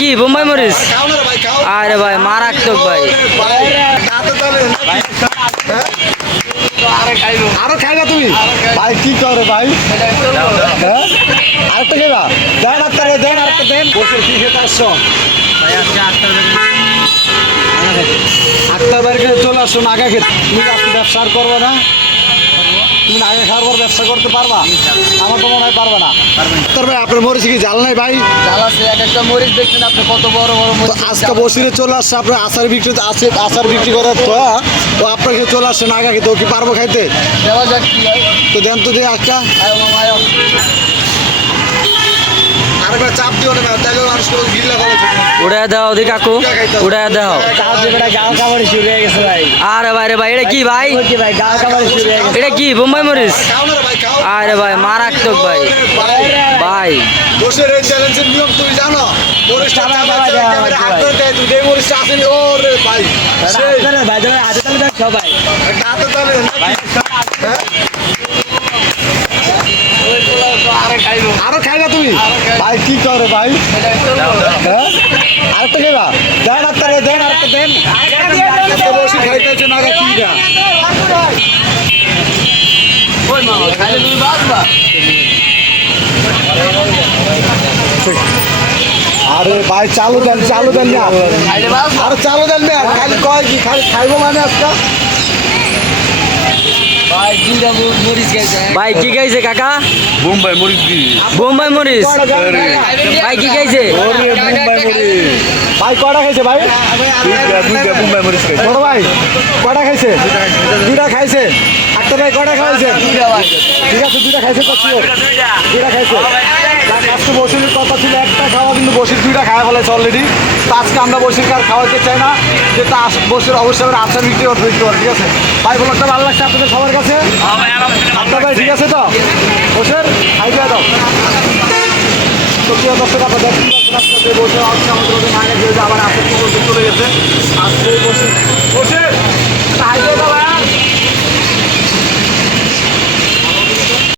কি, বোম্বাই খাও আরে ভাই, মারাত্মক ভাই? আরও খাইবা তুমি? ভাই, কি করে ভাই? হ্যাঁ? আরেকটা খাইবা? দেন আরেকটা দেন আরেকটা, দেন। বসে কি খেতে আসছো? আটটা বাড়ি চলে নাগা খেতে। তুমি আজকে ব্যবসা করবে না? তুমি আগে খাওয়ার পর ব্যবসা করতে পারবা? আমার তো মনে হয় পারবে না। তোর ভাই আপনার মরিচ কি জাল নাই ভাই? জ্বালাচ্ছে এক একটা মরিচ দেখছেন আপনি কত বড় বড় তো মরিচ আজকে বসিরে চলে আসছে আপনার আচার বিক্রি আছে আচার বিক্রি করার তো তো ও আপনাকে চলে আসছে না আগে তো কি পারব খাইতে? দেওয়া যাক তো দেন তো দিয়ে আজকা। না তাহলে মানুষ করে গিল্লা করে উড়ে দাও দি কাকু উড়ে দাও গাল কামারি শুরু হয়ে গেছে ভাই আরে ভাই রে ভাই এটা কি ভাই এটা কি বোম্বাই খাও আরে ভাই মারাত্মক ভাই ভাই এই চ্যালেঞ্জের নিয়ম তুমি জানো মরিচটা মরিচটা আসেনি, ও রে ভাই, ভাই হাতে তালে সবাই হাতে তালে নাকি? হ্যাঁ? আরও খাইবা তুমি ভাই, কি করে ভাই? হ্যাঁ? আরেকটা দেন আরেকটা দেন আরেকটা, দেন। আরে ভাই, চালু দেন চালু দেন না। আরে চালু দেন না, খালি কয় কি, খালি খাইবো মানে আজকে? ভাই কি খাইছে কাকা? বোম্বাই মরিচ বোম্বাই মরিচ? ভাই কি খাইছে ভাই কয়টা খাইছে ভাই? দুইটা বোম্বাই মরিচ বড় ভাই কয়টা খাইছে? দুইটা খাইছে একটা ভাই কয়টা খাইছে ঠিক আছে দুইটা খাইছে? দুইটা খাইছে। আজকে বসির কথা ছিল একটা খাওয়া কিন্তু বসির দুইটা খাওয়া ফেলেছে অলরেডি তো আজকে আমরা বসির কার খাওয়াতে চাই না। যে তা বসির অবশ্যই আচার বিক্রি করতে বিক্রি করতে, ঠিক আছে? ভাই ব্লগটা ভালো লাগছে আপনাদের সবার কাছে? আপনার ভাই ঠিক আছে তো? বসের খাই দিয়ে দাও। তো প্রিয় দর্শক আপনাদের বসে আসছে আমাদের আগে যে আবার আসতে চলে গেছে। আজকে বসে। বসে।